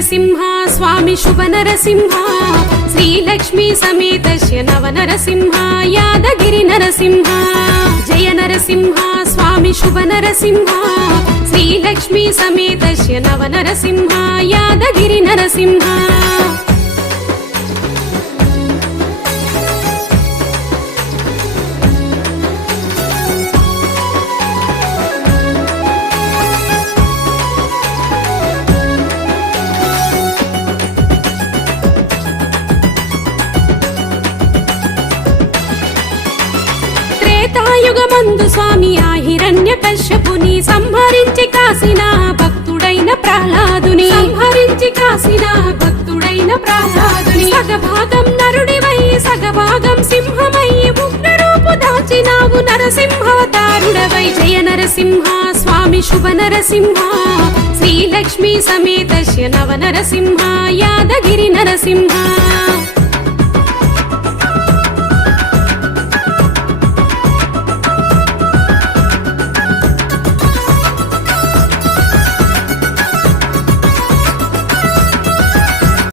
నరసింహ స్వామి శుభ నరసింహ శ్రీలక్ష్మీ సమేతస్య నవ నరసింహ యాదగిరి నరసింహ జయ నరసింహ స్వామి శుభ నరసింహ శ్రీలక్ష్మీ సమేతస్య నవ నరసింహ యాదగిరి నరసింహ త్రేతాయుగమందు స్వామి ఆ హిరణ్యకశ్యపుని సంహరించి కాసిన భక్తుడైన ప్రహ్లాదుని సగభాగం నరుడివై సగభాగం సింహమై ఉగ్రరూపు దాచినావు నరసింహావతారుడవై జయ నరసింహ స్వామి శుభ నరసింహ శ్రీలక్ష్మీ సమేతస్య నవ నరసింహ యాదగిరి నరసింహ